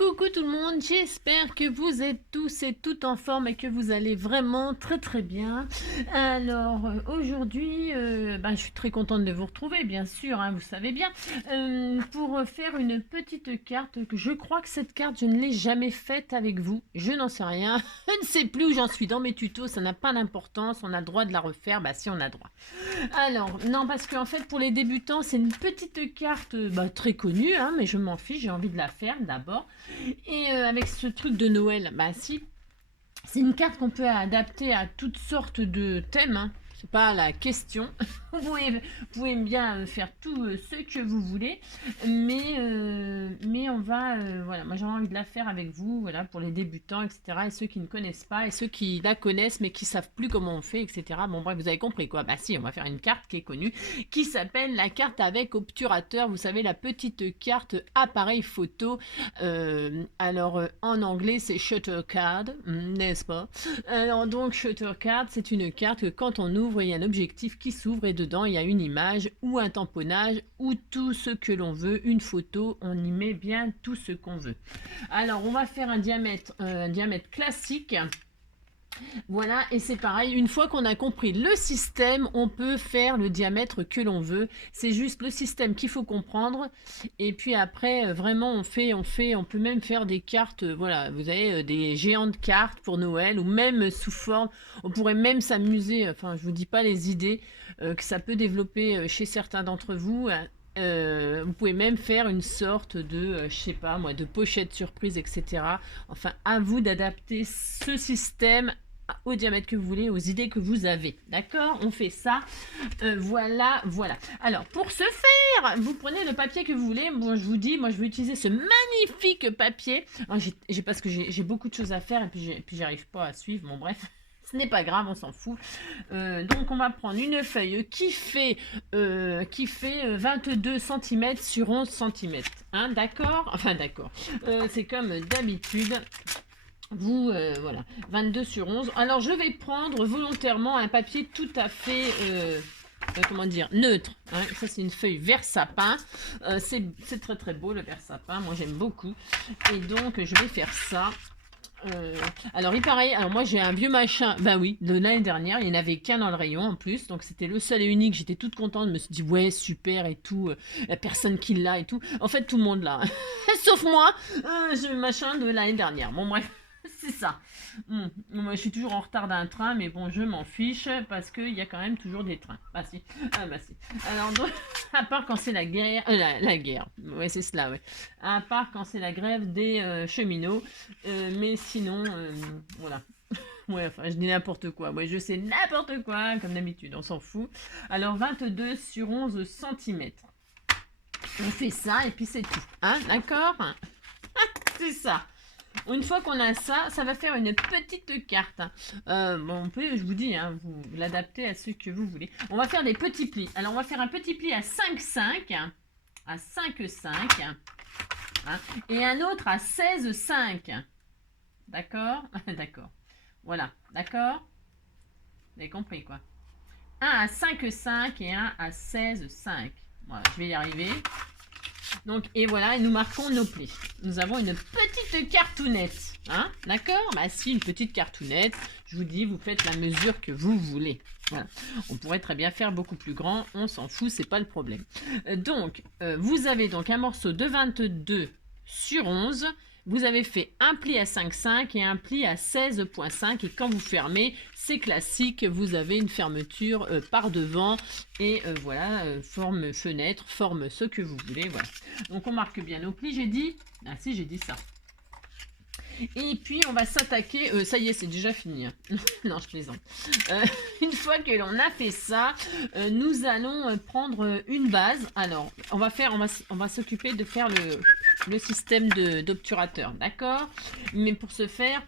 Coucou tout le monde, j'espère que vous êtes tous et toutes en forme et que vous allez vraiment très bien. Alors aujourd'hui, je suis très contente de vous retrouver, bien sûr, hein, vous savez bien, pour faire une petite carte. Que je crois que cette carte, je ne l'ai jamais faite avec vous, je n'en sais rien, je ne sais plus où j'en suis dans mes tutos, ça n'a pas d'importance, on a le droit de la refaire, bah si on a le droit. Alors, non, parce qu'en fait, pour les débutants, c'est une petite carte très connue, hein, mais je m'en fiche, j'ai envie de la faire d'abord. Et avec ce truc de Noël, bah si, c'est une carte qu'on peut adapter à toutes sortes de thèmes, hein. C'est pas la question. Vous pouvez bien faire tout ce que vous voulez, mais on va, voilà, moi j'ai envie de la faire avec vous, voilà, pour les débutants, etc. Et ceux qui ne connaissent pas, et ceux qui la connaissent, mais qui savent plus comment on fait, etc. Bon bref, vous avez compris quoi. Bah si, on va faire une carte qui est connue, qui s'appelle la carte avec obturateur. Vous savez, la petite carte appareil photo. En anglais, c'est shutter card, n'est-ce pas? Alors donc shutter card, c'est une carte que quand on ouvre, il y a un objectif qui s'ouvre et dedans il y a une image ou un tamponnage ou tout ce que l'on veut, une photo, on y met bien tout ce qu'on veut. Alors on va faire un diamètre classique. Voilà, et c'est pareil, une fois qu'on a compris le système, on peut faire le diamètre que l'on veut. C'est juste le système qu'il faut comprendre. Et puis après, vraiment, on peut même faire des cartes, voilà, vous avez des géantes cartes pour Noël, ou même sous forme, on pourrait même s'amuser, enfin, je vous dis pas les idées que ça peut développer chez certains d'entre vous. Vous pouvez même faire une sorte de, je sais pas moi, de pochette surprise, etc. Enfin, à vous d'adapter ce système au diamètre que vous voulez, aux idées que vous avez. D'accord? On fait ça. Voilà. Alors, pour ce faire, vous prenez le papier que vous voulez. Bon, je vous dis, moi, je vais utiliser ce magnifique papier. Parce que j'ai beaucoup de choses à faire et puis j'arrive pas à suivre. Bon, bref. Ce n'est pas grave, on s'en fout. Donc on va prendre une feuille qui fait 22 cm sur 11 cm. Hein, d'accord? Enfin d'accord. C'est comme d'habitude. Vous, voilà, 22 sur 11. Alors je vais prendre volontairement un papier tout à fait... comment dire, neutre. Hein. Ça, c'est une feuille vert sapin. C'est très beau le vert sapin. Moi, j'aime beaucoup. Et donc, je vais faire ça. Alors il paraît, alors moi j'ai un vieux machin, bah oui, de l'année dernière, il n'y en avait qu'un dans le rayon en plus, donc c'était le seul et unique, j'étais toute contente, je me suis dit ouais super et tout, la personne qui l'a et tout, en fait tout le monde l'a, sauf moi, j'ai le machin de l'année dernière, bon bref, c'est ça. Moi je suis toujours en retard d'un train, mais bon je m'en fiche, parce qu'il y a quand même toujours des trains, bah si, alors donc, à part quand c'est la guerre, la guerre, ouais c'est cela, ouais, à part quand c'est la grève des cheminots. Mais sinon, voilà. Ouais, enfin, je dis n'importe quoi. Ouais, je sais n'importe quoi, comme d'habitude, on s'en fout. Alors, 22 sur 11 cm. On fait ça et puis c'est tout. Hein, d'accord? C'est ça. Une fois qu'on a ça, ça va faire une petite carte. Bon, on peut, je vous dis, hein, vous l'adaptez à ce que vous voulez. On va faire des petits plis. Alors, on va faire un petit pli à 5,5. À 5,5. Hein, et un autre à 16,5. D'accord? D'accord. Voilà. D'accord? Vous avez compris, quoi. Un à 5,5 et un à 16,5. Voilà, je vais y arriver. Donc, et voilà, et nous marquons nos plis. Nous avons une petite cartounette. Hein? D'accord? Bah si, une petite cartounette. Je vous dis, vous faites la mesure que vous voulez. Voilà. On pourrait très bien faire beaucoup plus grand. On s'en fout, c'est pas le problème. Donc, vous avez donc un morceau de 22 sur 11. Vous avez fait un pli à 5,5 et un pli à 16,5 et quand vous fermez, c'est classique, vous avez une fermeture par devant et voilà, forme fenêtre, forme ce que vous voulez, voilà. Donc on marque bien nos plis, j'ai dit, ah si j'ai dit ça. Et puis on va s'attaquer, ça y est c'est déjà fini, hein. Non je plaisante. Une fois que l'on a fait ça, nous allons prendre une base. Alors on va s'occuper de faire le système d'obturateur, d'accord? Mais pour ce faire,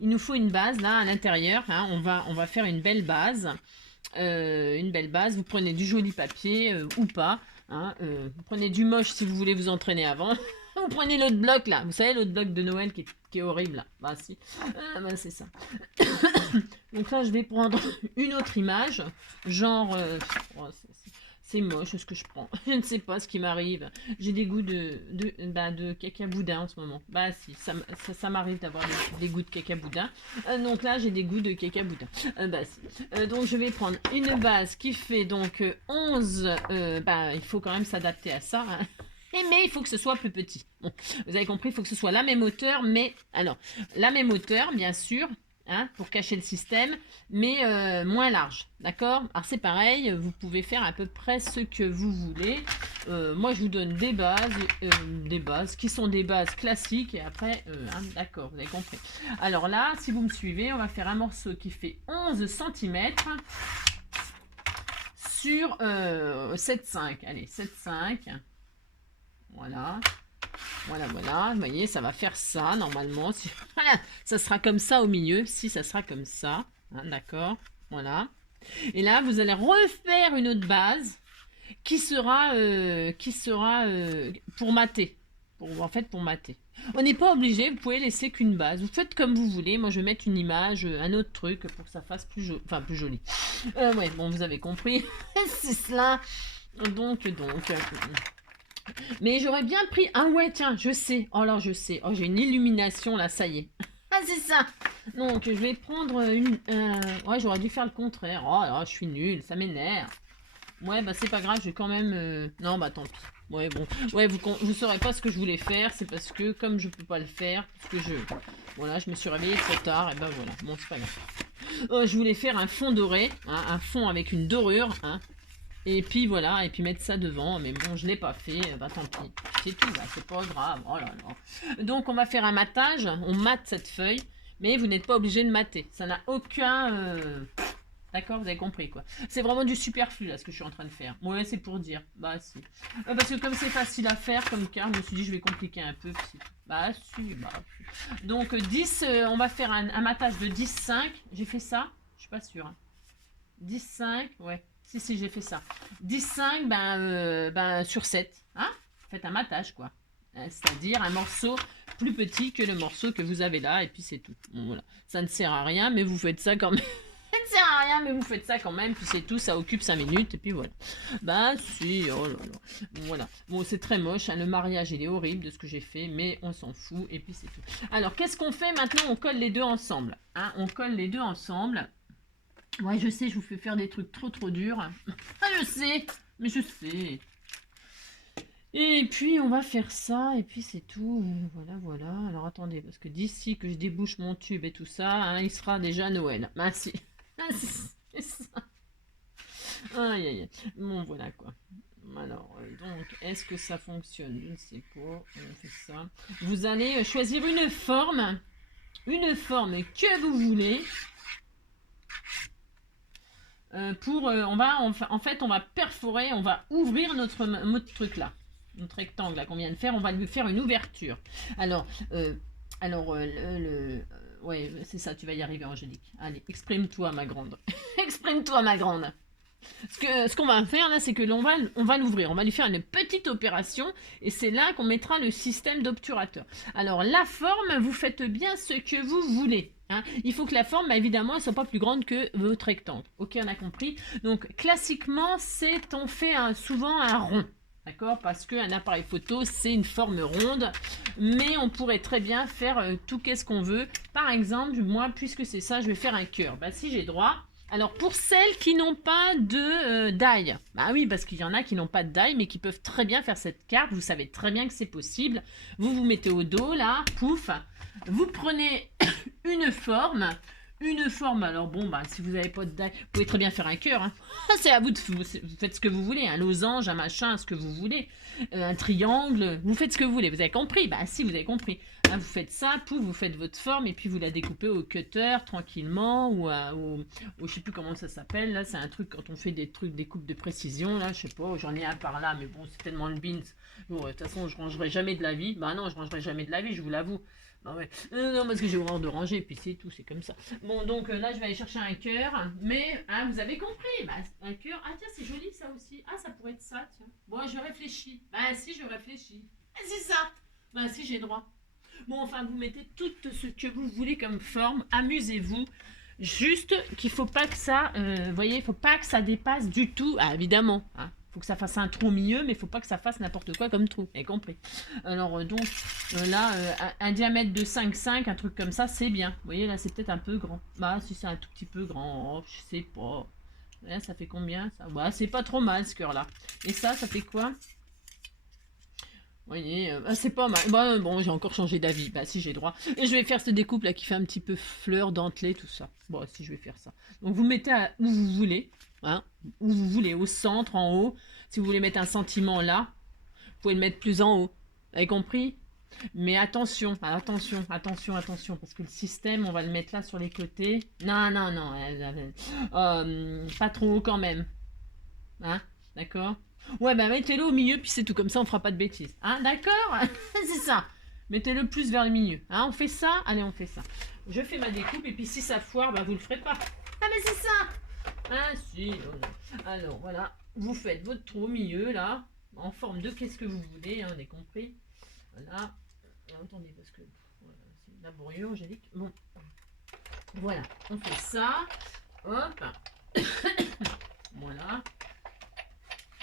il nous faut une base là à l'intérieur, hein. On va faire une belle base. Vous prenez du joli papier ou pas, hein, vous prenez du moche si vous voulez vous entraîner avant. Vous prenez l'autre bloc là, vous savez l'autre bloc de Noël qui est horrible là, bah si, c'est ça. Donc là je vais prendre une autre image, genre, C'est moche ce que je prends. Je ne sais pas ce qui m'arrive. J'ai des goûts de caca boudin en ce moment. Bah si, ça m'arrive d'avoir des goûts de caca boudin. Donc là, j'ai des goûts de caca boudin. Bah si. Donc je vais prendre une base qui fait donc 11. Bah il faut quand même s'adapter à ça. Hein. Mais il faut que ce soit plus petit. Bon, vous avez compris, il faut que ce soit la même hauteur, mais alors la même hauteur, bien sûr, hein, pour cacher le système, mais moins large, d'accord? Alors c'est pareil, vous pouvez faire à peu près ce que vous voulez. Moi, je vous donne des bases qui sont des bases classiques, et après, hein, d'accord, vous avez compris. Alors là, si vous me suivez, on va faire un morceau qui fait 11 cm sur 7,5. Allez, 7,5. Voilà. Voilà, voilà. Vous voyez, ça va faire ça, normalement. Voilà, ça sera comme ça au milieu. Si, ça sera comme ça. Hein, d'accord. Voilà. Et là, vous allez refaire une autre base qui sera pour mater. En fait, pour mater. On n'est pas obligé, vous pouvez laisser qu'une base. Vous faites comme vous voulez. Moi, je vais mettre une image, un autre truc pour que ça fasse plus joli. Enfin, plus joli. Ouais, bon, vous avez compris. C'est cela. Donc. Mais j'aurais bien pris... Ah ouais, tiens, je sais. Oh là, je sais. Oh, j'ai une illumination, là, ça y est. Ah, c'est ça. Donc, je vais prendre une... Ouais, j'aurais dû faire le contraire. Oh là, je suis nulle, ça m'énerve. Ouais, bah c'est pas grave, je vais quand même... Non, bah tant pis. Ouais, bon. Ouais, vous saurez pas ce que je voulais faire. C'est parce que, comme je peux pas le faire, parce que Voilà, je me suis réveillée trop tard, et ben voilà. Bon, c'est pas grave. Je voulais faire un fond doré, hein, un fond avec une dorure, hein. Et puis voilà, et puis mettre ça devant, mais bon, je l'ai pas fait, bah tant pis, c'est tout, bah, c'est pas grave, oh là là. Donc on va faire un matage, on mate cette feuille, mais vous n'êtes pas obligé de mater, ça n'a aucun... D'accord, vous avez compris quoi. C'est vraiment du superflu là ce que je suis en train de faire. Ouais, c'est pour dire, bah si. Parce que comme c'est facile à faire comme cas, je me suis dit je vais compliquer un peu, puis bah si, bah si. Donc 10, on va faire un matage de 10,5, j'ai fait ça, je suis pas sûre. Hein. 10,5, ouais. Si, j'ai fait ça. 10,5, ben, sur 7. Hein? Faites un matage, quoi. C'est-à-dire un morceau plus petit que le morceau que vous avez là, et puis c'est tout. Bon, voilà. Ça ne sert à rien, mais vous faites ça quand même. Ça ne sert à rien, mais vous faites ça quand même, puis c'est tout, ça occupe 5 minutes, et puis voilà. Bah si, oh là là. Bon, voilà. Bon, c'est très moche, hein, le mariage, il est horrible de ce que j'ai fait, mais on s'en fout, et puis c'est tout. Alors, qu'est-ce qu'on fait maintenant? On colle les deux ensemble. Hein? On colle les deux ensemble. Ouais, je sais, je vous fais faire des trucs trop durs. Ah, je sais, mais je sais. Et puis, on va faire ça, et puis c'est tout. Voilà. Alors, attendez, parce que d'ici que je débouche mon tube et tout ça, hein, il sera déjà Noël. Ah, si. Ah, c'est ça. Aïe, aïe. Bon, voilà, quoi. Alors, donc, est-ce que ça fonctionne? Je ne sais pas. On fait ça. Vous allez choisir une forme que vous voulez. En fait, on va perforer, on va ouvrir notre truc là, notre rectangle là qu'on vient de faire, on va lui faire une ouverture. Alors, ouais, c'est ça, tu vas y arriver, Angélique. Allez, exprime-toi, ma grande. Exprime-toi, ma grande. Ce qu'on va faire là, c'est que on va l'ouvrir, on va lui faire une petite opération, et c'est là qu'on mettra le système d'obturateur. Alors, la forme, vous faites bien ce que vous voulez. Hein. Il faut que la forme, évidemment, elle soit pas plus grande que votre rectangle. Ok, on a compris. Donc, classiquement, on fait souvent un rond. D'accord? Parce qu'un appareil photo, c'est une forme ronde. Mais on pourrait très bien faire tout qu'est-ce qu'on veut. Par exemple, moi, puisque c'est ça, je vais faire un cœur. Bah, si j'ai droit... Alors, pour celles qui n'ont pas de die, bah oui, parce qu'il y en a qui n'ont pas de die, mais qui peuvent très bien faire cette carte. Vous savez très bien que c'est possible. Vous vous mettez au dos, là, pouf. Vous prenez une forme. Alors bon, bah, si vous n'avez pas de die, vous pouvez très bien faire un cœur. Hein. C'est à vous vous faites ce que vous voulez. Un losange, un machin, ce que vous voulez. Un triangle, vous faites ce que vous voulez. Vous avez compris? Bah si, vous avez compris. Hein, vous faites ça, pouf, vous faites votre forme et puis vous la découpez au cutter tranquillement ou je sais plus comment ça s'appelle. Là, c'est un truc quand on fait des trucs, des coupes de précision. Là, je sais pas, j'en ai un par là, mais bon, c'est tellement le beans. Bon, de toute façon, je rangerai jamais de la vie. Bah non, je rangerai jamais de la vie, je vous l'avoue. Ah ouais. Non, parce que j'ai horreur de ranger, puis c'est tout, c'est comme ça. Bon, donc là, je vais aller chercher un cœur, mais hein, vous avez compris, bah, un cœur. Ah tiens, c'est joli ça aussi. Ah, ça pourrait être ça, tiens. Bon, je réfléchis. Bah si, je réfléchis. Ah, c'est ça. Bah si, j'ai droit. Bon, enfin, vous mettez tout ce que vous voulez comme forme, amusez-vous. Juste qu'il faut pas que ça, vous voyez, il faut pas que ça dépasse du tout. Ah, évidemment, hein. Faut que ça fasse un trou au milieu, mais il faut pas que ça fasse n'importe quoi comme trou. Vous avez compris. Alors, donc, là, un diamètre de 5,5, un truc comme ça, c'est bien. Vous voyez, là, c'est peut-être un peu grand. Bah, si c'est un tout petit peu grand, oh, je sais pas. Là, ça fait combien, ça? Bah, c'est pas trop mal, ce cœur-là. Et ça fait quoi? Vous voyez, c'est pas mal. Bah, bon, j'ai encore changé d'avis. Bah, si, j'ai droit. Et je vais faire ce découpe là qui fait un petit peu fleur, dentelée, tout ça. Bon, si, je vais faire ça. Donc, vous mettez où vous voulez. Hein, où vous voulez, au centre, en haut. Si vous voulez mettre un sentiment là, vous pouvez le mettre plus en haut. Vous avez compris? Mais attention, attention, attention, attention. Parce que le système, on va le mettre là sur les côtés. Non, non, non. Pas trop haut quand même. Hein, d'accord? Ouais, bah mettez-le au milieu, puis c'est tout. Comme ça, on fera pas de bêtises. Hein, d'accord? C'est ça. Mettez-le plus vers le milieu. Hein, on fait ça? Allez, on fait ça. Je fais ma découpe, et puis si ça foire, bah vous le ferez pas. Ah, mais c'est ça! Ah, si. Non, non. Alors, voilà. Vous faites votre trou au milieu, là. En forme de qu'est-ce que vous voulez, hein, on est compris. Voilà. Attendez, parce que voilà, c'est laborieux, Angélique. Bon. Voilà. On fait ça. Hop. Voilà.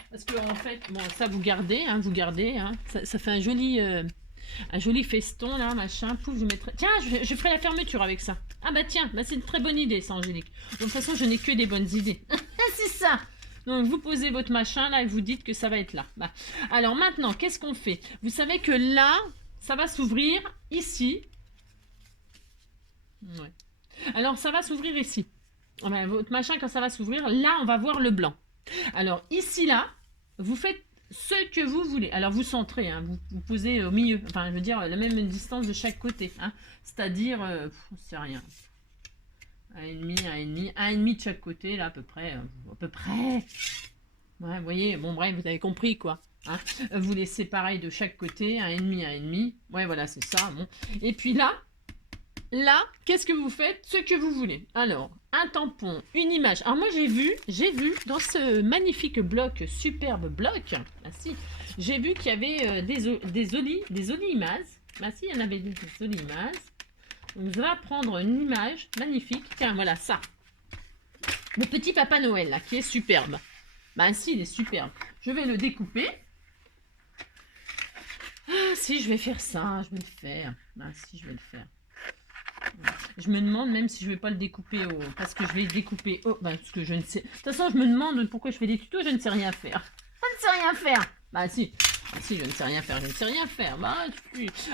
Parce que en fait, bon, ça vous gardez, hein. Ça fait un joli feston là, machin. Pouf, je mettrai. Tiens, je ferai la fermeture avec ça. Ah bah tiens, bah c'est une très bonne idée, ça, Angélique. De toute façon, je n'ai que des bonnes idées. C'est ça. Donc vous posez votre machin là et vous dites que ça va être là. Bah. Alors maintenant, qu'est-ce qu'on fait? Vous savez que là, ça va s'ouvrir ici. Ouais. Alors ça va s'ouvrir ici. Ah ben, votre machin, quand ça va s'ouvrir, là, on va voir le blanc. Alors ici, là, vous faites ce que vous voulez. Alors vous centrez, hein, vous posez au milieu, enfin je veux dire la même distance de chaque côté, hein, c'est-à-dire, c'est rien, 1,5, 1,5 de chaque côté, là à peu près, ouais, vous voyez, bon bref, vous avez compris quoi. Hein. Vous laissez pareil de chaque côté, 1,5, 1,5, ouais voilà c'est ça, bon. Et puis là, qu'est-ce que vous faites? Ce que vous voulez. Alors, un tampon, une image. Alors moi, j'ai vu dans ce magnifique bloc, superbe bloc, ah si, j'ai vu qu'il y avait des jolies images. Ah si, il y en avait des jolies images. Donc, je vais prendre une image magnifique. Tiens, voilà, ça. Le petit Papa Noël, là, qui est superbe. Bah si, il est superbe. Je vais le découper. Ah si, je vais faire ça, je vais le faire. Ah si, je vais le faire. Je me demande même si je vais pas le découper parce que je vais le découper parce que je ne sais. De toute façon, je me demande pourquoi je fais des tutos, je ne sais rien faire. Je ne sais rien faire. Bah si. Ah, si, je ne sais rien faire, je ne sais rien faire. Bah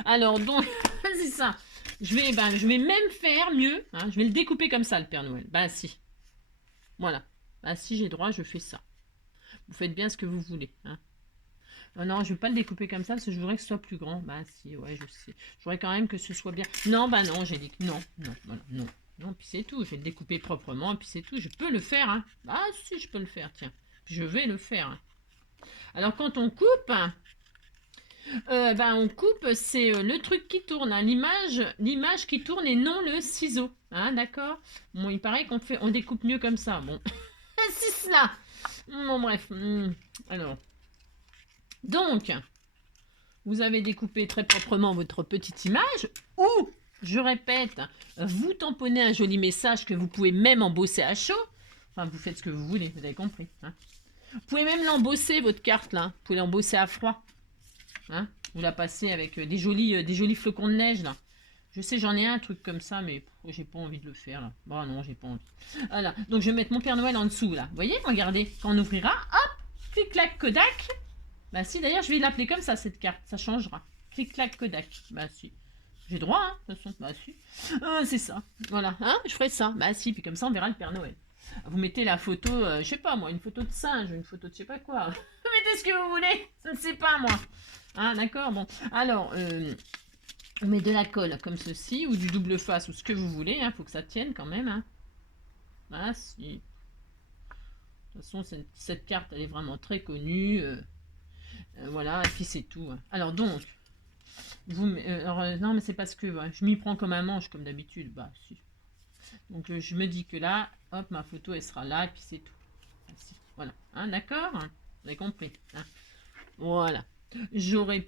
alors donc c'est ça. Je vais même faire mieux, hein, je vais le découper comme ça le Père Noël. Bah si. Voilà. Bah si j'ai droit, je fais ça. Vous faites bien ce que vous voulez, hein. Oh non, je ne vais pas le découper comme ça parce que je voudrais que ce soit plus grand. Bah si, ouais, je sais. Je voudrais quand même que ce soit bien. Non, bah non, j'ai dit que non, non, voilà, non. Non, puis c'est tout. Je vais le découper proprement, puis c'est tout. Je peux le faire, hein. Ah si, je peux le faire, tiens. Puis je vais le faire. Hein. Alors quand on coupe, on coupe, c'est le truc qui tourne, hein, l'image qui tourne et non le ciseau. Hein, d'accord? Bon, il paraît on découpe mieux comme ça. Bon, c'est cela. Bon, bref. Alors. Donc, vous avez découpé très proprement votre petite image ou, je répète, vous tamponnez un joli message que vous pouvez même embosser à chaud. Enfin, vous faites ce que vous voulez, vous avez compris. Hein. Vous pouvez même l'embosser, votre carte, là. Vous pouvez l'embosser à froid. Hein. Vous la passez avec des jolis flocons de neige, là. Je sais, j'en ai un truc comme ça, mais j'ai pas envie de le faire, là. Bon, non, j'ai pas envie. Voilà, donc je vais mettre mon Père Noël en dessous, là. Vous voyez, regardez, quand on ouvrira, hop, clic-clac, Kodak. Bah si, d'ailleurs, je vais l'appeler comme ça, cette carte. Ça changera. Clic-clac, Kodak. Bah si. J'ai droit, hein, de toute façon. Bah si. C'est ça. Voilà. Hein, je ferai ça. Bah si, puis comme ça, on verra le Père Noël. Vous mettez la photo, je sais pas moi, une photo de singe, une photo de je sais pas quoi. Vous mettez ce que vous voulez. Je ne sais pas, moi. Hein, d'accord, bon. Alors, on met de la colle comme ceci, ou du double face, ou ce que vous voulez. Hein, faut que ça tienne quand même. Hein. Ah si. De toute façon, cette carte, elle est vraiment très connue. Voilà, et puis c'est tout. Alors donc, non mais c'est parce que je m'y prends comme un manche comme d'habitude. Bah si. Donc je me dis que là, hop, ma photo elle sera là et puis c'est tout. Ainsi. Voilà, hein, d'accord, hein, vous avez compris. Hein. Voilà. J'aurais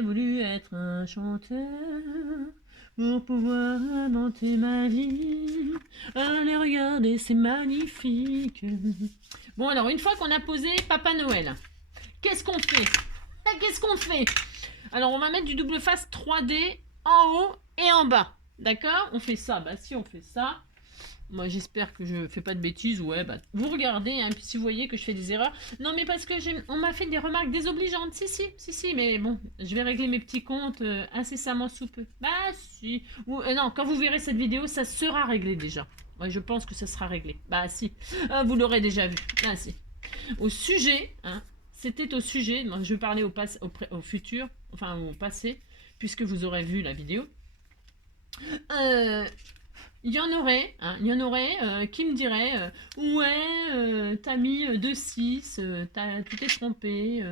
voulu être un chanteur pour pouvoir inventer ma vie. Allez, regardez, c'est magnifique. Bon, alors, une fois qu'on a posé Papa Noël, qu'est-ce qu'on fait? Qu'est-ce qu'on fait? Alors, on va mettre du double face 3D en haut et en bas. D'accord? On fait ça. Bah, si, on fait ça. Moi, j'espère que je fais pas de bêtises. Ouais, bah, vous regardez, hein, puis si vous voyez que je fais des erreurs. Non, mais parce que on m'a fait des remarques désobligeantes. Si, mais bon, je vais régler mes petits comptes incessamment sous peu. Bah, si. Ou, non, quand vous verrez cette vidéo, ça sera réglé déjà. Ouais, je pense que ça sera réglé. Bah, si. Vous l'aurez déjà vu. Ah, si. Au sujet, hein, c'était au sujet. Moi, je vais parler au futur, enfin, au passé, puisque vous aurez vu la vidéo. Il y en aurait qui me dirait ouais, t'as mis 2,6, tu t'es trompé,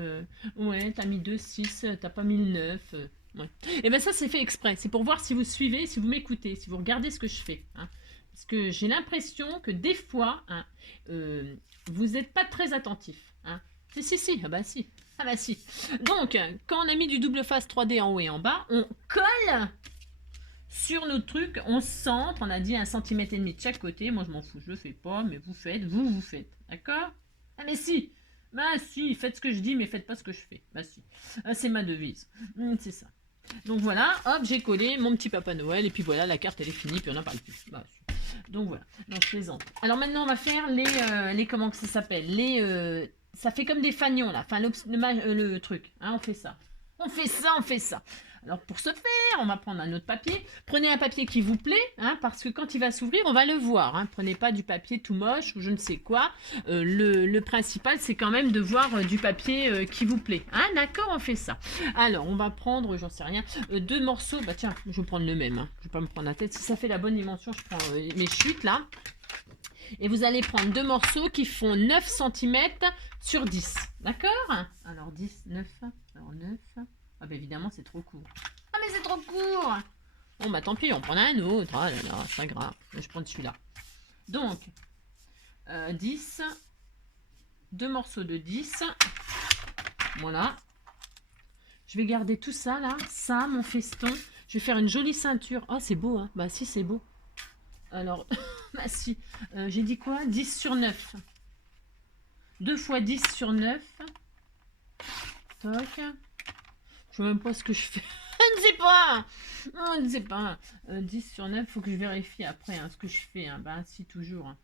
ouais, t'as mis 2,6, t'as pas mis le 9. Ouais. Et bien ça, c'est fait exprès. C'est pour voir si vous suivez, si vous m'écoutez, si vous regardez ce que je fais. Hein. Parce que j'ai l'impression que des fois, hein, vous n'êtes pas très attentif. Hein. Si, ah bah si. Ah bah si. Donc, quand on a mis du double face 3D en haut et en bas, on colle sur nos trucs, on centre, on a dit 1,5 cm de chaque côté. Moi, je m'en fous, je le fais pas, mais vous faites, vous faites. D'accord? Ah, mais si! Bah si, faites ce que je dis, mais faites pas ce que je fais. Bah si. Ah, c'est ma devise. C'est ça. Donc voilà, hop, j'ai collé mon petit Papa Noël, et puis voilà, la carte, elle est finie, puis on n'en parle plus. Bah, donc voilà, donc je plaisante. Alors maintenant, on va faire les comment que ça s'appelle? Ça fait comme des fagnons, là. Enfin, le truc. Hein, on fait ça. On fait ça. Alors pour ce faire, on va prendre un autre papier. Prenez un papier qui vous plaît, hein, parce que quand il va s'ouvrir, on va le voir. Hein. Prenez pas du papier tout moche ou je ne sais quoi. Le principal, c'est quand même de voir du papier qui vous plaît. Hein, d'accord, on fait ça. Alors, on va prendre, j'en sais rien, 2 morceaux. Bah tiens, je vais prendre le même. Hein. Je vais pas me prendre la tête. Si ça fait la bonne dimension, je prends mes chutes là. Et vous allez prendre 2 morceaux qui font 9 cm sur 10. D'accord? Alors 10, 9, alors 9. Ah bah évidemment, c'est trop court. Ah mais c'est trop court! Bon bah tant pis, on prend un autre. Ah là là, c'est pas grave. Je prends celui-là. Donc, 10. 2 morceaux de 10. Voilà. Je vais garder tout ça là. Ça, mon feston. Je vais faire une jolie ceinture. Oh, c'est beau, hein? Bah si, c'est beau. Alors, bah si. J'ai dit quoi? 10 sur 9. 2 fois 10 sur 9. Toc. Je ne sais même pas ce que je fais. Je ne sais pas. Je ne sais pas. 10 sur 9, il faut que je vérifie après hein, ce que je fais. Hein. Ben si, toujours. Hein.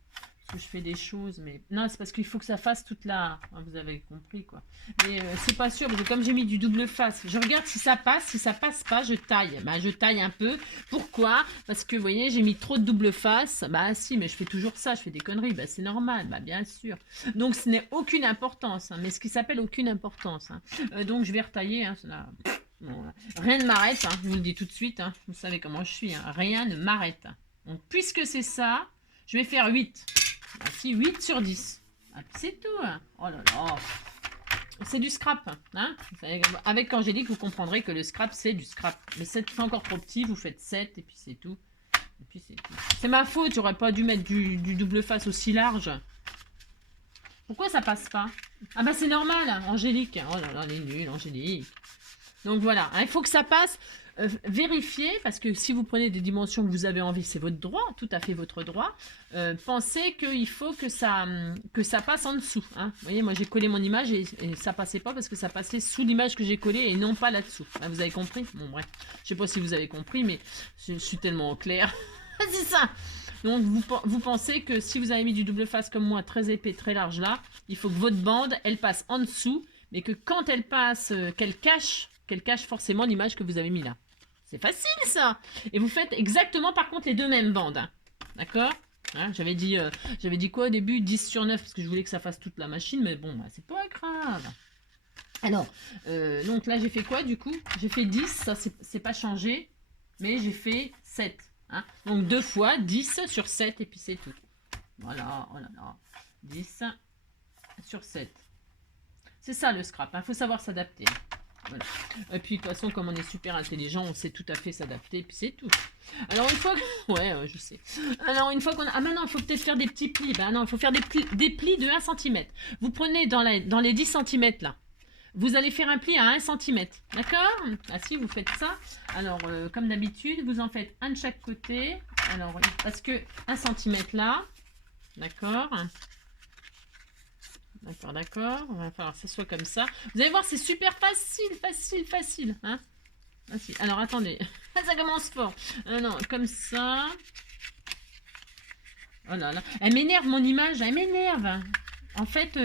Parce que je fais des choses. Mais non, c'est parce qu'il faut que ça fasse toute la... Vous avez compris, quoi. Mais c'est pas sûr, parce que comme j'ai mis du double face, je regarde si ça passe. Si ça passe pas, je taille. Ben, je taille un peu. Pourquoi? Parce que, vous voyez, j'ai mis trop de double face. Bah si, mais je fais toujours ça. Je fais des conneries. Bah c'est normal. Bah bien sûr. Donc, ce n'est aucune importance. Hein, mais ce qui s'appelle aucune importance. Hein. Donc, je vais retailler. Hein, cela... Bon, rien ne m'arrête, hein, je vous le dis tout de suite, hein, vous savez comment je suis, hein, rien ne m'arrête. Donc puisque c'est ça, je vais faire 8. Voici 8 sur 10. Ah, c'est tout. Hein. Oh là là. C'est du scrap. Hein. Avec Angélique, vous comprendrez que le scrap, c'est du scrap. Mais c'est encore trop petit, vous faites 7 et puis c'est tout. Et puis c'est tout. C'est ma faute, j'aurais pas dû mettre du double face aussi large. Pourquoi ça passe pas? Ah bah c'est normal, hein, Angélique. Oh là là, elle est nulle, Angélique. Donc voilà, hein, il faut que ça passe. Vérifiez, parce que si vous prenez des dimensions que vous avez envie, c'est votre droit, tout à fait votre droit. Pensez qu'il faut que ça passe en dessous. Hein. Vous voyez, moi j'ai collé mon image et ça passait pas parce que ça passait sous l'image que j'ai collée et non pas là-dessous. Hein, vous avez compris? Bon bref, je sais pas si vous avez compris, mais je suis tellement clair. C'est ça. Donc vous pensez que si vous avez mis du double face comme moi, très épais, très large là, il faut que votre bande, elle passe en dessous, mais que quand elle passe, qu'elle cache forcément l'image que vous avez mis là. C'est facile ça. Et vous faites exactement par contre les deux mêmes bandes. Hein. D'accord? Hein, j'avais dit quoi au début? 10 sur 9 parce que je voulais que ça fasse toute la machine, mais bon, bah, c'est pas grave. Alors, donc là j'ai fait quoi du coup? J'ai fait 10, ça c'est pas changé, mais j'ai fait 7. Hein. Donc 2 fois 10 sur 7 et puis c'est tout. Voilà, oh là là. 10 sur 7. C'est ça le scrap, il faut savoir s'adapter. Voilà. Et puis de toute façon, comme on est super intelligent, on sait tout à fait s'adapter, et puis c'est tout. Alors une fois que... Ouais, je sais. Alors une fois qu'on a... Ah maintenant, il faut peut-être faire des petits plis. Ben non, il faut faire des plis de 1 cm. Vous prenez dans les 10 cm là, vous allez faire un pli à 1 cm. D'accord? Ah si, vous faites ça. Alors, comme d'habitude, vous en faites un de chaque côté. Alors, parce que 1 cm là, d'accord? D'accord, d'accord. Il va falloir que ça soit comme ça. Vous allez voir, c'est super facile. Hein? Facile. Alors, attendez. Ça commence fort. Non, comme ça. Oh là là. Elle m'énerve, mon image. Elle m'énerve. En fait,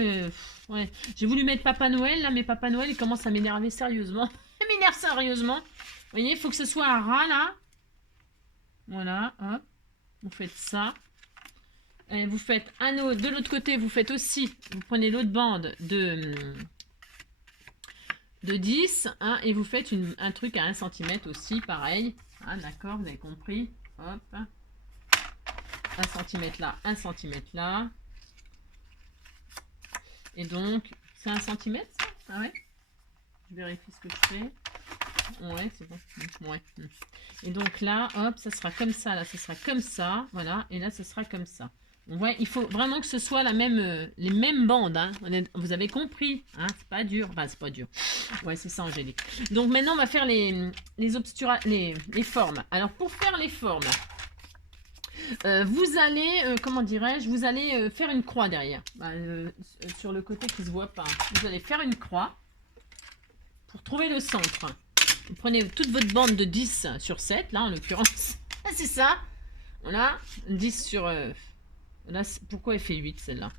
ouais. J'ai voulu mettre Papa Noël, là, mais Papa Noël, il commence à m'énerver sérieusement. Elle m'énerve sérieusement. Vous voyez, il faut que ce soit un ras, là. Voilà, hop. Vous faites ça. Et vous faites un autre. De l'autre côté, vous faites aussi. Vous prenez l'autre bande de 10. Hein, et vous faites un truc à 1 cm aussi, pareil. Ah, d'accord, vous avez compris. Hop. 1 cm là, 1 cm là. Et donc, c'est 1 cm ça? Ah ouais? Je vérifie ce que je fais. Ouais, c'est bon. Ouais. Et donc là, hop, ça sera comme ça. Là, ça sera comme ça. Voilà. Et là, ce sera comme ça. On voit, il faut vraiment que ce soit la même, les mêmes bandes. Hein. Vous avez compris. Hein, c'est pas dur. Enfin, c'est pas dur. Ouais, c'est ça, Angélique. Donc maintenant, on va faire les formes. Alors, pour faire les formes, vous allez, comment dirais-je, vous allez faire une croix derrière. Sur le côté qui ne se voit pas. Vous allez faire une croix pour trouver le centre. Vous prenez toute votre bande de 10 sur 7, là en l'occurrence. C'est ça. Voilà, 10 sur... là, pourquoi elle fait 8 celle-là?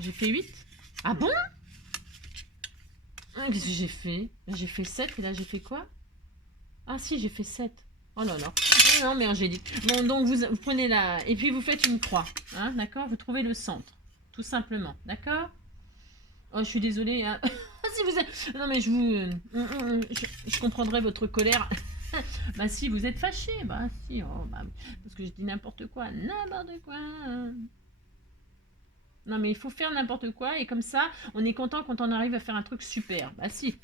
J'ai fait 8? Ah bon? Qu'est-ce que j'ai fait? J'ai fait 7 et là j'ai fait quoi? Ah si, j'ai fait 7. Oh là là. Non, mais Angélique. Bon, donc vous prenez la... Et puis vous faites une croix. Hein, d'accord? Vous trouvez le centre. Tout simplement. D'accord? Oh, je suis désolée. Hein. Si vous êtes... Non, mais je comprendrai votre colère. Bah si, vous êtes fâché. Bah si. Oh, bah, parce que je dis n'importe quoi. N'importe quoi. Non, mais il faut faire n'importe quoi. Et comme ça, on est content quand on arrive à faire un truc super. Bah si.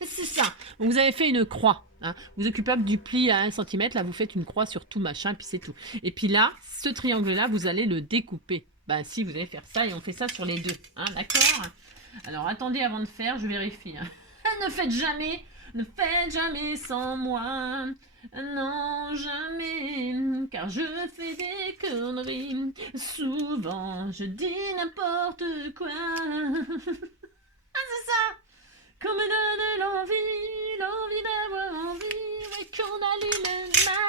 C'est ça. Donc, vous avez fait une croix. Hein. Vous occupez du pli à 1 cm. Là, vous faites une croix sur tout machin. Puis c'est tout. Et puis là, ce triangle-là, vous allez le découper. Bah si, vous allez faire ça. Et on fait ça sur les deux. Hein, d'accord? Alors, attendez avant de faire. Je vérifie. Hein. Ne faites jamais sans moi. Non, jamais, car je fais des conneries. Souvent, je dis n'importe quoi. Ah, c'est ça. Qu'on me donne l'envie d'avoir envie, et qu'on allume ma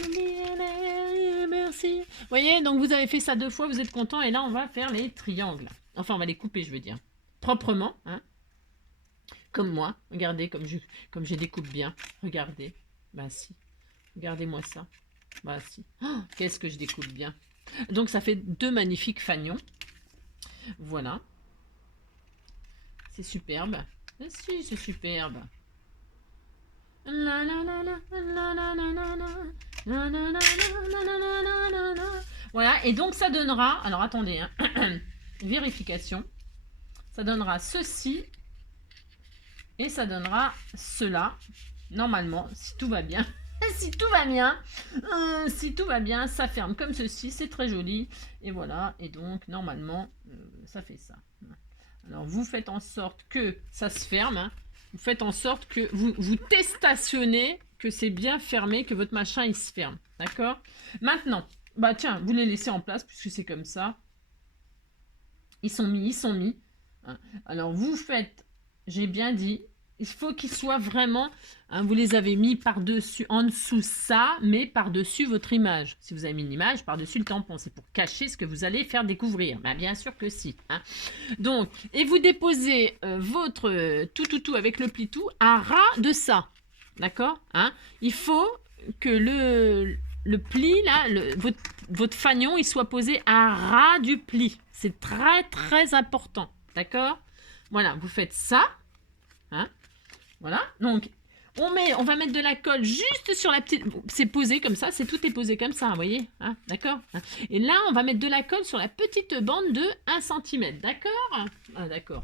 vie. Merci. Vous voyez, donc vous avez fait ça 2 fois, vous êtes content, et là, on va faire les triangles. Enfin, on va les couper, je veux dire. Proprement, hein. Comme moi, regardez comme je découpe bien. Regardez. Bah si. Regardez-moi ça. Bah si. Oh, qu'est-ce que je découpe bien. Donc ça fait 2 magnifiques fanions. Voilà. C'est superbe. Ah si, c'est superbe. Voilà, et donc ça donnera... Alors attendez, hein. Vérification. Ça donnera ceci. Et ça donnera cela, normalement, si tout va bien. Si tout va bien, ça ferme comme ceci, c'est très joli. Et voilà, et donc, normalement, ça fait ça. Alors, vous faites en sorte que ça se ferme. Hein. Vous faites en sorte que vous testationnez que c'est bien fermé, que votre machin, il se ferme. D'accord? Maintenant, bah tiens, vous les laissez en place, puisque c'est comme ça. Ils sont mis. Hein. Alors, vous faites... J'ai bien dit, il faut qu'ils soient vraiment, hein, vous les avez mis par-dessus, en dessous ça, mais par-dessus votre image. Si vous avez mis une image, par-dessus le tampon, c'est pour cacher ce que vous allez faire découvrir. Ben, bien sûr que si. Hein. Donc, et vous déposez votre tout avec le pli-tout à ras de ça. D'accord? Hein. Il faut que le pli, là, votre fanion, il soit posé à ras du pli. C'est très important. D'accord? Voilà, vous faites ça. Hein, voilà. Donc, on va mettre de la colle juste sur la petite... C'est posé comme ça, tout est posé comme ça, vous voyez. Hein, d'accord. Et là, on va mettre de la colle sur la petite bande de 1 cm. D'accord? Ah, d'accord.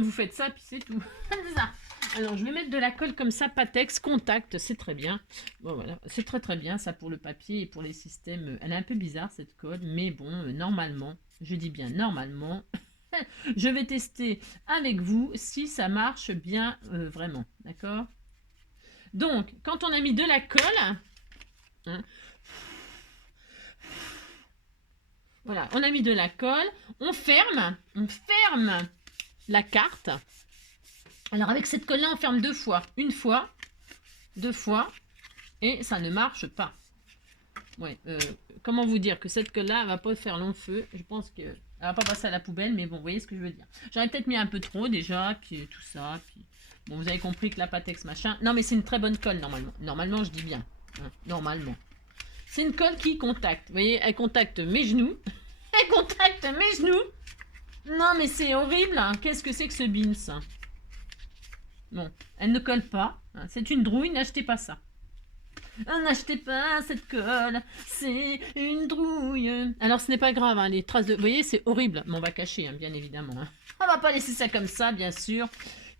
Vous faites ça, puis c'est tout. C'est ça. Alors, je vais mettre de la colle comme ça, Patex, contact, c'est très bien. Bon, voilà, c'est très très bien, ça, pour le papier et pour les systèmes. Elle est un peu bizarre, cette colle, mais bon, normalement, je dis bien normalement, je vais tester avec vous si ça marche bien vraiment, d'accord? Donc, quand on a mis de la colle, hein, voilà, on a mis de la colle, on ferme la carte. Alors avec cette colle-là, on ferme 2 fois. Une fois, 2 fois, et ça ne marche pas. Ouais, comment vous dire que cette colle-là, elle va pas faire long feu. Je pense que elle va pas passer à la poubelle, mais bon, vous voyez ce que je veux dire. J'aurais peut-être mis un peu trop déjà, puis tout ça. Puis... Bon, vous avez compris que la Patex machin. Non, mais c'est une très bonne colle normalement. Normalement, je dis bien. Hein, normalement. C'est une colle qui contacte. Vous voyez, elle contacte mes genoux. Elle contacte mes genoux. Non, mais c'est horrible. Hein. Qu'est-ce que c'est que ce Beams? Bon, elle ne colle pas. Hein. C'est une drouille, n'achetez pas ça. N'achetez pas cette colle, c'est une drouille. Alors ce n'est pas grave, hein, les traces de... Vous voyez, c'est horrible. Mais on va cacher, hein, bien évidemment. Hein. On va pas laisser ça comme ça, bien sûr.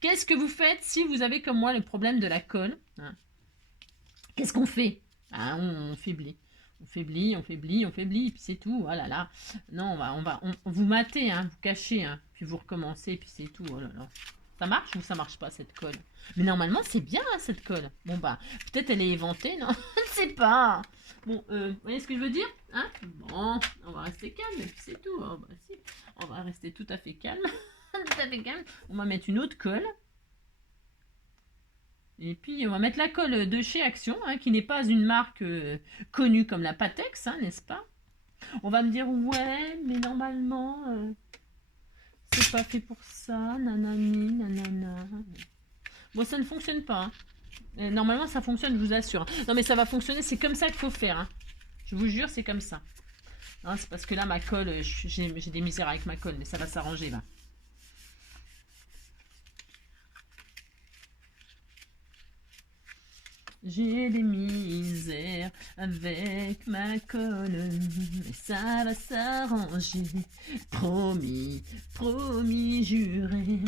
Qu'est-ce que vous faites si vous avez comme moi le problème de la colle? Hein? Qu'est-ce qu'on fait? Ah, on faiblit. On faiblit, et puis c'est tout. Oh là là. Non, on vous matez, hein, vous cachez, hein, puis vous recommencez, puis c'est tout. Oh là là. Ça marche ou ça marche pas cette colle? Mais normalement c'est bien hein, cette colle. Bon bah peut-être elle est éventée, non? Je ne sais pas. Bon, vous voyez ce que je veux dire? Hein? Bon, on va rester calme et puis c'est tout. Oh, bah, si. On va rester tout à fait calme. Tout à fait calme. On va mettre une autre colle. Et puis on va mettre la colle de chez Action, hein, qui n'est pas une marque connue comme la Patex, hein, n'est-ce pas? On va me dire ouais, mais normalement... c'est pas fait pour ça, nanani, nanana. Bon, ça ne fonctionne pas. Hein. Normalement, ça fonctionne, je vous assure. Non, mais ça va fonctionner, c'est comme ça qu'il faut faire. Hein. Je vous jure, c'est comme ça. Hein, c'est parce que là, ma colle, j'ai des misères avec ma colle, mais ça va s'arranger, là. J'ai des misères avec ma colle, mais ça va s'arranger. Promis, promis, juré.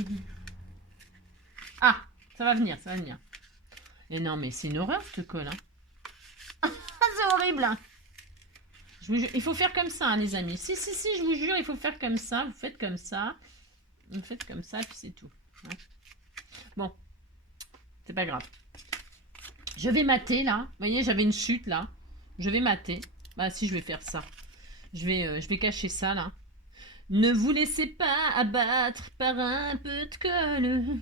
Ah, ça va venir, ça va venir. Et non, mais c'est une horreur, cette colle. Hein. C'est horrible. Hein. Je vous jure, il faut faire comme ça, hein, les amis. Si, je vous jure, il faut faire comme ça. Vous faites comme ça. Vous faites comme ça, puis c'est tout. Hein. Bon, c'est pas grave. Je vais mater, là. Vous voyez, j'avais une chute, là. Je vais mater. Bah, si, je vais faire ça. Je vais cacher ça, là. Ne vous laissez pas abattre par un peu de colle.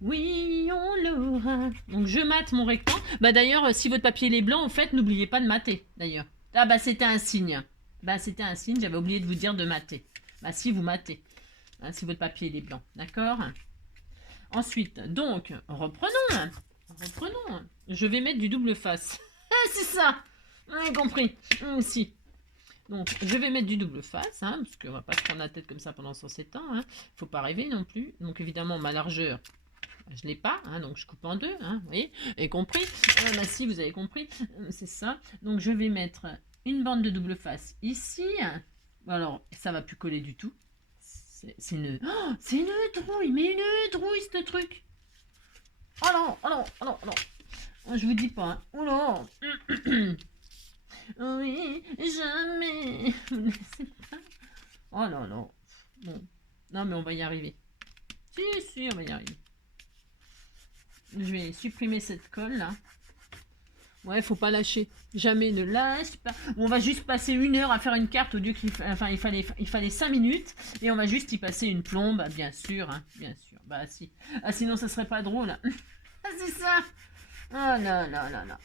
Oui, on l'aura. Donc, je mate mon rectangle. Bah, d'ailleurs, si votre papier est blanc, en fait, n'oubliez pas de mater, d'ailleurs. Ah, bah, c'était un signe. Bah, c'était un signe. J'avais oublié de vous dire de mater. Bah, si, vous matez. Hein, si votre papier est blanc. D'accord? Ensuite, donc, reprenons. Reprenons. Je vais mettre du double face. C'est ça. Vous avez compris. Aussi. Donc, je vais mettre du double face, hein, parce qu'on va pas se prendre la tête comme ça pendant 107 ans. Hein. Faut pas rêver non plus. Donc, évidemment, ma largeur, je l'ai pas, hein, donc je coupe en deux. Hein, vous voyez, vous avez compris. Bah, si, vous avez compris. C'est ça. Donc, je vais mettre une bande de double face ici. Alors, ça va plus coller du tout. C'est une... Oh, c'est une trouille. Mais une trouille, ce truc. Oh non, oh non, oh non, oh non. Je vous dis pas. Hein. Oh non. Oui, jamais. Oh non, non. Bon. Non, mais on va y arriver. Si, on va y arriver. Je vais supprimer cette colle là. Ouais, faut pas lâcher. Jamais ne lâche pas. On va juste passer 1 heure à faire une carte au lieu qu'il il fallait 5 minutes. Et on va juste y passer une plombe, bien sûr. Hein, bien sûr. Bah si. Ah, sinon, ça serait pas drôle. C'est ça. Oh non, non, non, non.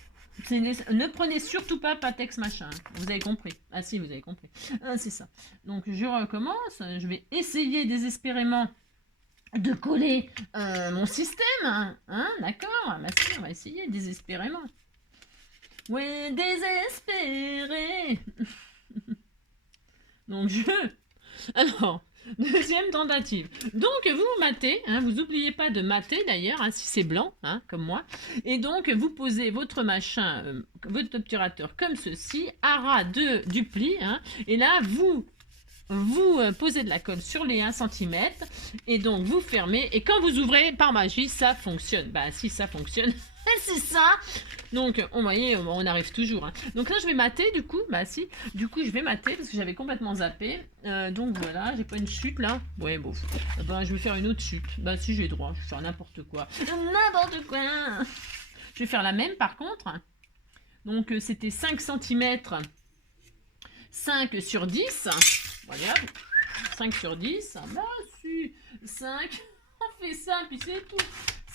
Ne prenez surtout pas Patex machin. Vous avez compris. Ah si, vous avez compris. Ah, c'est ça. Donc, je recommence. Je vais essayer désespérément de coller mon système. Hein, d'accord? Bah si, on va essayer désespérément. Ouais, désespéré. Donc, Alors... Deuxième tentative. Donc, vous matez, hein, vous n'oubliez pas de mater d'ailleurs, hein, si c'est blanc, hein, comme moi. Et donc, vous posez votre machin, votre obturateur comme ceci, à ras du pli. Hein, et là, vous vous posez de la colle sur les 1 cm et donc vous fermez et quand vous ouvrez par magie ça fonctionne. Bah si ça fonctionne, c'est ça. Donc on voyez on arrive toujours. Hein. Donc là je vais mater du coup, bah si, du coup je vais mater parce que j'avais complètement zappé. Donc voilà, j'ai pas une chute là. Ouais bon, bah, je vais faire une autre chute. Bah si j'ai droit, je vais faire n'importe quoi. N'importe quoi. Je vais faire la même par contre. Donc c'était 5 cm. 5 sur 10. Voilà, 5 sur 10, bah si, 5, on fait ça, puis c'est tout.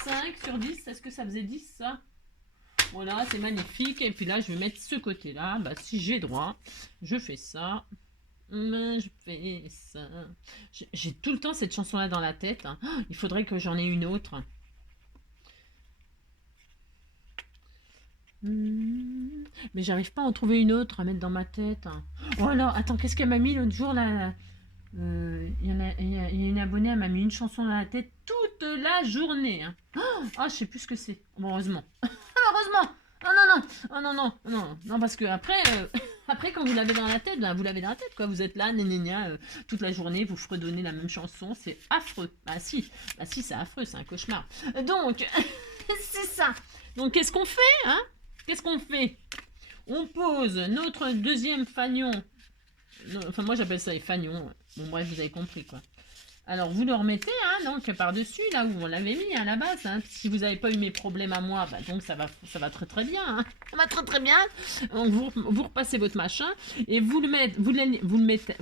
5 sur 10, est-ce que ça faisait 10 ça? Voilà, c'est magnifique. Et puis là, je vais mettre ce côté-là, bah si j'ai droit, je fais ça. Je fais ça. J'ai tout le temps cette chanson-là dans la tête. Hein. Il faudrait que j'en ai une autre. Mais j'arrive pas à en trouver une autre à mettre dans ma tête. Oh alors, attends, qu'est-ce qu'elle m'a mis l'autre jour là? Il y a une abonnée, elle m'a mis une chanson dans la tête toute la journée. Hein. Oh, je sais plus ce que c'est. Bon, heureusement. Heureusement. Oh non, non. Oh non, non. Non, non parce que après, après quand vous l'avez dans la tête, ben, vous l'avez dans la tête. Quoi. Vous êtes là, toute la journée, vous fredonnez la même chanson. C'est affreux. Bah si, c'est affreux, c'est un cauchemar. Donc, c'est ça. Donc, qu'est-ce qu'on fait hein? Qu'est-ce qu'on fait? On pose notre deuxième fanion. Enfin, moi j'appelle ça les fanions. Bon, bref, vous avez compris quoi. Alors, vous le remettez, hein, donc par-dessus, là où on l'avait mis à la base. Hein. Si vous n'avez pas eu mes problèmes à moi, bah, donc ça va très très bien. Hein. Ça va très très bien. Donc, vous repassez votre machin et vous le mettez,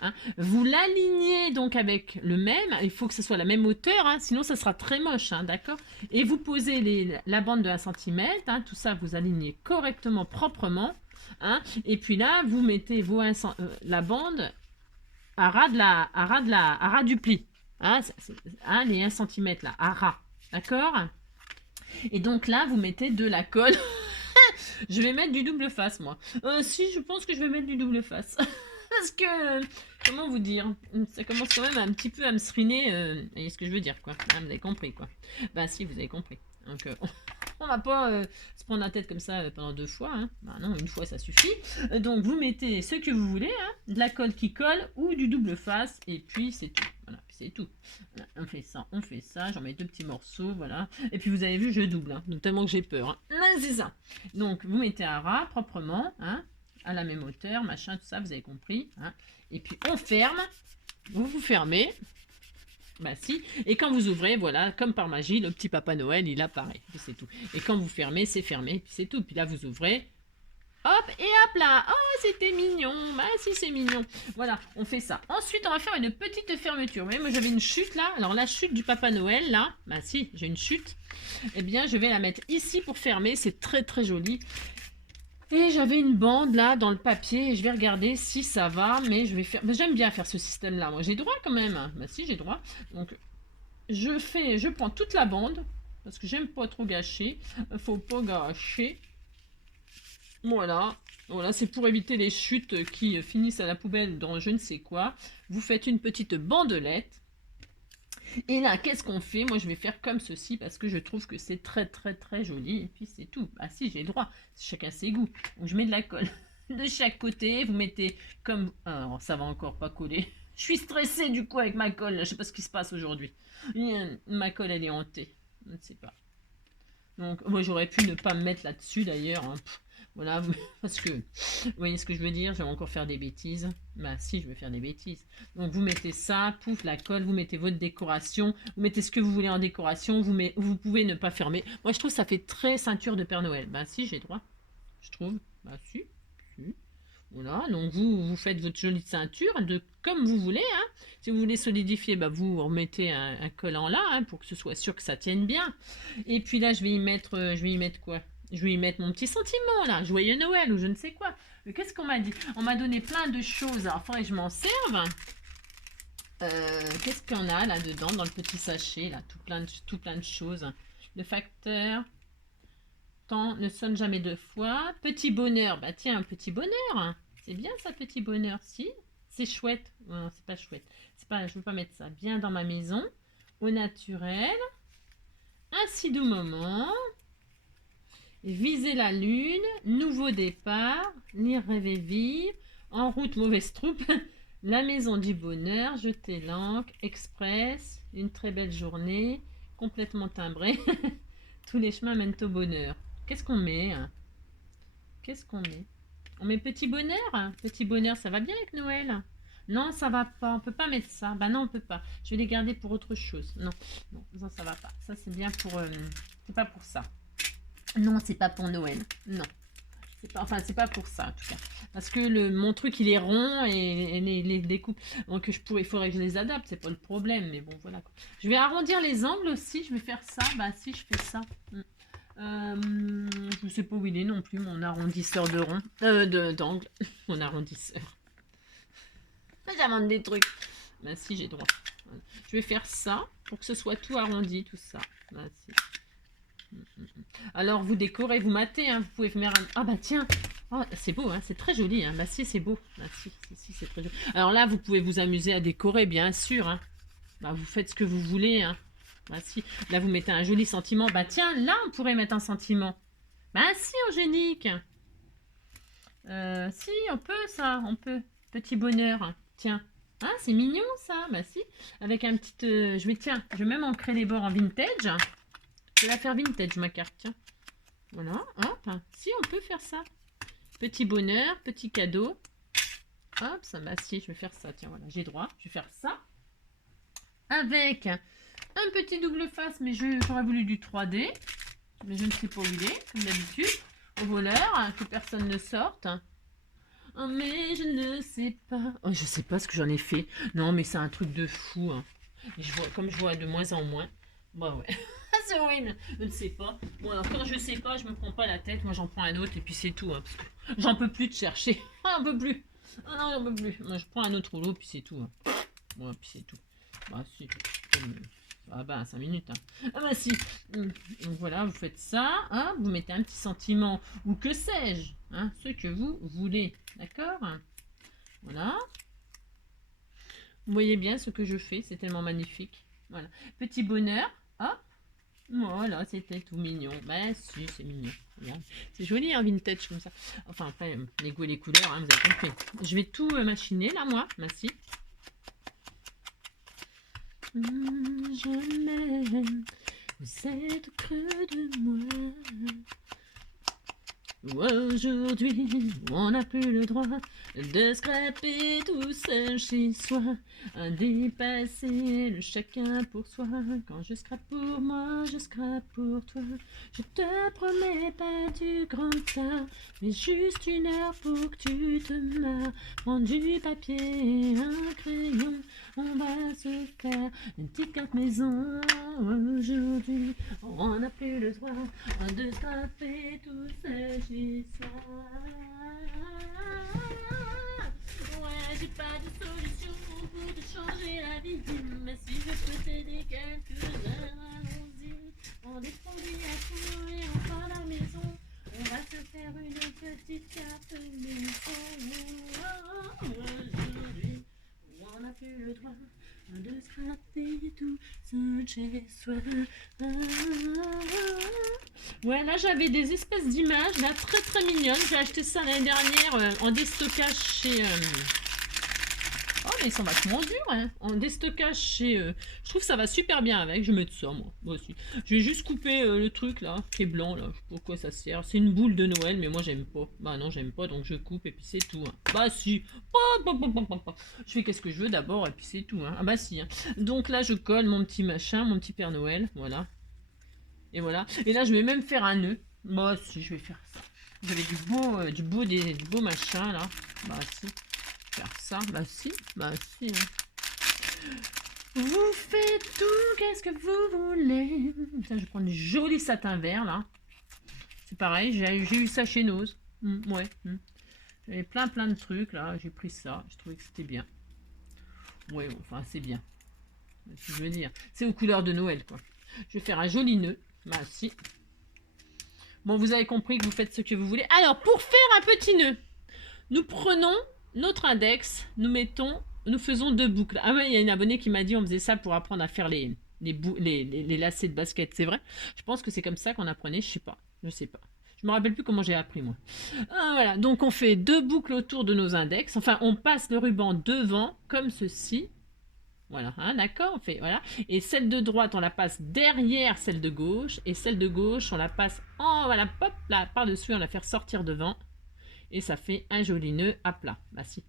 hein. Vous l'alignez donc avec le même. Il faut que ce soit la même hauteur, hein, sinon ça sera très moche, hein, d'accord. Et vous posez la bande de 1 cm, hein, tout ça, vous alignez correctement, proprement. Hein, et puis là, vous mettez la bande à ras du pli. Hein, les 1 cm là, à ras. D'accord? Et donc là, vous mettez de la colle. Je vais mettre du double face, moi. Si, je pense que je vais mettre du double face. Parce que, comment vous dire, ça commence quand même un petit peu à me sriner. Vous voyez ce que je veux dire, quoi. Ah, vous avez compris, quoi. Bah si, vous avez compris. Donc, on va pas se prendre la tête comme ça pendant 2 fois. Hein. Bah non, une fois, ça suffit. Donc, vous mettez ce que vous voulez, hein, de la colle qui colle ou du double face. Et puis, c'est tout. Voilà, c'est tout. Voilà, on fait ça. J'en mets 2 petits morceaux, voilà. Et puis, vous avez vu, je double. Hein, donc, tellement que j'ai peur. Hein. C'est ça. Donc, vous mettez à ras, proprement, hein, à la même hauteur, machin, tout ça, vous avez compris. Hein. Et puis, on ferme. Vous fermez. Bah si, et quand vous ouvrez, voilà, comme par magie, le petit Papa Noël, il apparaît, c'est tout. Et quand vous fermez, c'est fermé, puis c'est tout. Puis là, vous ouvrez, hop, et hop là. Oh, c'était mignon, bah si, c'est mignon. Voilà, on fait ça. Ensuite, on va faire une petite fermeture. Vous voyez, moi, j'avais une chute là. Alors, la chute du Papa Noël, là, bah si, j'ai une chute. Eh bien, je vais la mettre ici pour fermer, c'est très, très joli. Et j'avais une bande là dans le papier et je vais regarder si ça va, mais je vais faire. J'aime bien faire ce système là. Moi j'ai droit quand même. Bah si j'ai droit. Donc je prends toute la bande parce que j'aime pas trop gâcher. Faut pas gâcher. Voilà. Voilà, c'est pour éviter les chutes qui finissent à la poubelle dans je ne sais quoi. Vous faites une petite bandelette. Et là, qu'est-ce qu'on fait? Moi, je vais faire comme ceci parce que je trouve que c'est très, très, très joli. Et puis, c'est tout. Ah si, j'ai le droit. Chacun ses goûts. Donc, je mets de la colle de chaque côté. Vous mettez comme... Alors, ça va encore pas coller. Je suis stressée, du coup, avec ma colle. Je sais pas ce qui se passe aujourd'hui. Ma colle, elle est hantée. Je ne sais pas. Donc, moi, j'aurais pu ne pas me mettre là-dessus, d'ailleurs. Hein. Voilà, parce que, vous voyez ce que je veux dire, je vais encore faire des bêtises. Bah si, je vais faire des bêtises. Donc vous mettez ça, pouf, la colle, vous mettez votre décoration, vous mettez ce que vous voulez en décoration, vous pouvez ne pas fermer. Moi je trouve que ça fait très ceinture de Père Noël. Bah si, j'ai droit, je trouve. Bah si. Voilà, donc vous faites votre jolie ceinture comme vous voulez. Hein. Si vous voulez solidifier, bah vous remettez un collant là hein, pour que ce soit sûr que ça tienne bien. Et puis là, je vais y mettre quoi? Je vais y mettre mon petit sentiment là, joyeux Noël ou je ne sais quoi. Mais qu'est-ce qu'on m'a dit? On m'a donné plein de choses. Alors, il faudrait que je m'en serve. Qu'est-ce qu'il y en a là-dedans dans le petit sachet là, tout plein de choses. Le facteur. Temps ne sonne jamais 2 fois. Petit bonheur. Bah tiens, un petit bonheur. C'est bien ça, petit bonheur. Si, c'est chouette. Non, c'est pas chouette. Je veux pas mettre ça. Bien dans ma maison. Au naturel. Un si doux moment. Viser la lune, nouveau départ, lire, rêver, vivre, en route, mauvaise troupe, La maison du bonheur, jeter l'encre, express, une très belle journée, complètement timbrée. Tous les chemins mènent au bonheur. Qu'est-ce qu'on met, hein? Qu'est-ce qu'on met? On met petit bonheur, hein? Petit bonheur, ça va bien avec Noël? Non, ça va pas. On peut pas mettre ça. Bah non, on peut pas. Je vais les garder pour autre chose. Non, non, ça va pas. Ça, c'est bien pour... c'est pas pour ça. Non, c'est pas pour Noël. Non. Enfin, c'est pas pour ça, en tout cas. Parce que mon truc, il est rond et les découpes. Donc, il faudrait que je les adapte. C'est pas le problème. Mais bon, voilà. Je vais arrondir les angles aussi. Je vais faire ça. Bah, si, je fais ça. Je sais pas où il est non plus, mon arrondisseur de rond. D'angle. Mon arrondisseur. J'invente des trucs. Bah, si, j'ai droit. Voilà. Je vais faire ça pour que ce soit tout arrondi, tout ça. Bah, si. Alors, vous décorez, vous matez, hein, vous pouvez faire un... Ah bah tiens, oh, c'est beau, hein, c'est très joli, hein. Bah si, c'est beau. Bah si, c'est très joli. Alors là, vous pouvez vous amuser à décorer, bien sûr, hein. Bah, vous faites ce que vous voulez, hein. Bah si, là, vous mettez un joli sentiment. Bah tiens, là, on pourrait mettre un sentiment. Bah si, Angélique. Si, on peut, ça, on peut. Petit bonheur, tiens. Ah, c'est mignon, ça. Bah si, avec un petit... je vais même ancrer les bords en vintage. Je vais la faire vintage, ma carte, tiens. Voilà, hop. Si, on peut faire ça. Petit bonheur, petit cadeau. Hop, ça m'a... Si, je vais faire ça, tiens, voilà, j'ai droit. Je vais faire ça. Avec un petit double face, mais j'aurais voulu du 3D. Mais je ne sais pas où il est, comme d'habitude. Au voleur, que personne ne sorte. Oh, mais je ne sais pas. Oh, je sais pas ce que j'en ai fait. Non, mais c'est un truc de fou, hein. Et comme je vois de moins en moins. Bah ouais. C'est horrible, je ne sais pas. Bon, alors quand je sais pas, je me prends pas la tête. Moi, j'en prends un autre et puis c'est tout. Hein, parce que j'en peux plus de chercher. J'en peux plus. Ah non, j'en peux plus. Moi, je prends un autre rouleau puis c'est tout. Hein. Bon, puis c'est tout. Bah, si. Ah bah, 5 minutes. Hein. Ah bah, si. Donc voilà, vous faites ça. Hein, vous mettez un petit sentiment ou que sais-je. Hein, ce que vous voulez. D'accord? Voilà. Vous voyez bien ce que je fais. C'est tellement magnifique. Voilà. Petit bonheur. Hop. Voilà, c'était tout mignon. Ben si, c'est mignon. C'est joli, un vintage comme ça. Enfin, après, les goûts et les couleurs, hein, vous avez compris. Je vais tout machiner, là, moi. Ben si. Je m'aime. Vous êtes au creux de moi. Aujourd'hui, on n'a plus le droit de scraper tout seul chez soi, à dépasser le chacun pour soi. Quand je scrape pour moi, je scrape pour toi. Je te promets pas du grand tas, mais juste 1 heure pour que tu te marres. Prends du papier, un crayon, on va se faire une petite carte maison. Aujourd'hui, on n'a plus le droit de scraper tout seul chez soi. Ouais, j'ai pas de solution pour te changer la vie, mais si je peux t'aider quelques heures, allons-y. On des produits à fond et on part à la maison. On va se faire une petite carte maison. Aujourd'hui, on n'a plus le droit de scraper tout seul chez soi. Ouais, là j'avais des espèces d'images là très très mignonnes. J'ai acheté ça l'année dernière en déstockage chez... Oh, mais ils sont vachement durs, hein. En déstockage chez... Je trouve que ça va super bien avec. Je vais mettre ça, moi aussi. Je vais juste couper le truc, là, qui est blanc, là. Je sais pas pourquoi ça sert. C'est une boule de Noël, mais moi, j'aime pas. Bah non, j'aime pas, donc je coupe, et puis c'est tout. Hein. Bah si. Je fais qu'est-ce que je veux d'abord, et puis c'est tout. Hein. Ah bah si. Hein. Donc là, je colle mon petit machin, mon petit Père Noël. Voilà. Et voilà. Et là, je vais même faire un nœud. Bah si, je vais faire ça. J'avais du beau machin, là. Bah si. Faire ça, bah si, hein. Vous faites tout, qu'est-ce que vous voulez? Tiens, je prends du joli satin vert là. C'est pareil, j'ai eu ça chez Nose. Ouais. J'avais plein de trucs là, j'ai pris ça, je trouvais que c'était bien. Ouais, bon, enfin c'est bien. Je veux dire, c'est aux couleurs de Noël quoi. Je vais faire un joli nœud, bah si. Bon, vous avez compris que vous faites ce que vous voulez. Alors, pour faire un petit nœud, nous prenons notre index, nous faisons 2 boucles. Ah ouais, il y a une abonnée qui m'a dit on faisait ça pour apprendre à faire les lacets de basket, c'est vrai. Je pense que c'est comme ça qu'on apprenait, je sais pas. Je me rappelle plus comment j'ai appris, moi. Voilà, donc on fait 2 boucles autour de nos index. Enfin, on passe le ruban devant, comme ceci. Voilà, hein, d'accord, on fait, voilà. Et celle de droite, on la passe derrière celle de gauche. Et celle de gauche, on la passe en, voilà, hop, là, par-dessus, on la fait sortir devant. Et ça fait un joli nœud à plat. Bah si.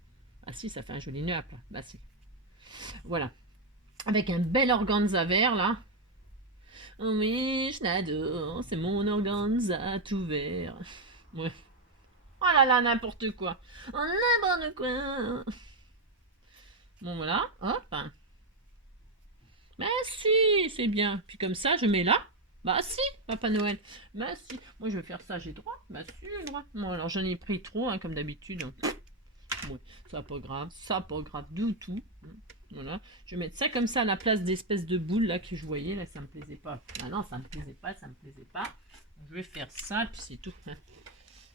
Ah si, ça fait un joli nœud à plat. Bah si. Voilà. Avec un bel organza vert, là. Oh oui, je l'adore. C'est mon organza tout vert. Ouais. Oh là là, n'importe quoi. Oh, n'importe quoi. Bon, voilà. Hop. Bah si, c'est bien. Puis comme ça, je mets là. Bah si, Papa Noël. Bah si. Moi, je vais faire ça, j'ai droit. Bah si, j'ai droit. Bon, alors j'en ai pris trop, hein, comme d'habitude. Bon, ça pas grave. Ça pas grave du tout. Voilà. Je vais mettre ça comme ça à la place d'espèces de boules là que je voyais. Là, ça me plaisait pas. Ah non, ça me plaisait pas, ça me plaisait pas. Je vais faire ça, puis c'est tout.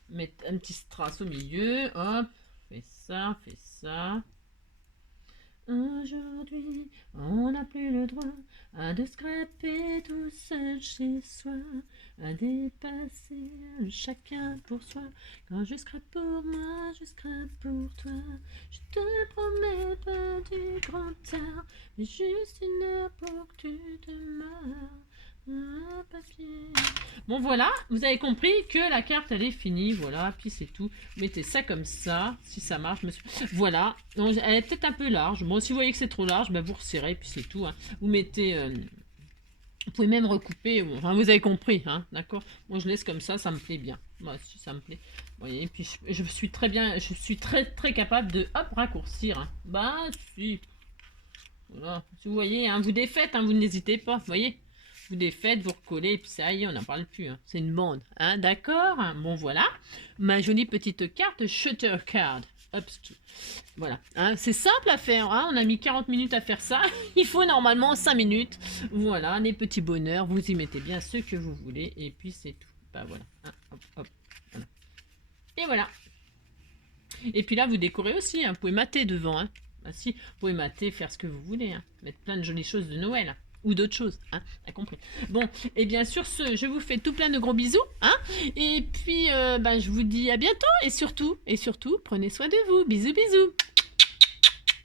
Mettre un petit strass au milieu. Hop. Fais ça, fais ça. Aujourd'hui, on n'a plus le droit à de scraper tout seul chez soi, à dépasser chacun pour soi. Quand je scrape pour moi, je scrape pour toi. Je te promets pas du grand art, mais juste une heure pour que tu te marres. Un papier. Bon voilà, vous avez compris que la carte elle est finie, voilà, puis c'est tout. Vous mettez ça comme ça, si ça marche, monsieur. Voilà, donc, elle est peut-être un peu large. Bon, si vous voyez que c'est trop large, ben, vous resserrez, puis c'est tout. Hein. Vous mettez, vous pouvez même recouper, bon, enfin, vous avez compris, hein, d'accord. Moi je laisse comme ça me plaît bien. Moi si ça me plaît. Vous voyez, puis je suis très bien, je suis très capable de, hop, raccourcir. Hein. Bah si. Voilà, si vous voyez, hein, vous défaites, hein, vous n'hésitez pas, vous voyez. Vous défaites, vous recollez, et puis ça y est, on n'en parle plus. Hein. C'est une bande. Hein, d'accord. Bon, voilà. Ma jolie petite carte Shutter Card. Hop, voilà. Hein, c'est simple à faire. Hein. On a mis 40 minutes à faire ça. Il faut normalement 5 minutes. Voilà, les petits bonheurs. Vous y mettez bien ce que vous voulez. Et puis c'est tout. Bah voilà. Hein, hop, hop. Voilà. Et voilà. Et puis là, vous décorez aussi. Hein. Vous pouvez mater devant. Hein. Bah, si, vous pouvez mater, faire ce que vous voulez. Hein. Mettre plein de jolies choses de Noël. Ou d'autres choses, hein, t'as compris. Bon, et bien sur ce, je vous fais tout plein de gros bisous, hein, et puis je vous dis à bientôt, et surtout, prenez soin de vous, bisous, bisous.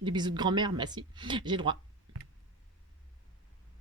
Des bisous de grand-mère, bah si, j'ai droit.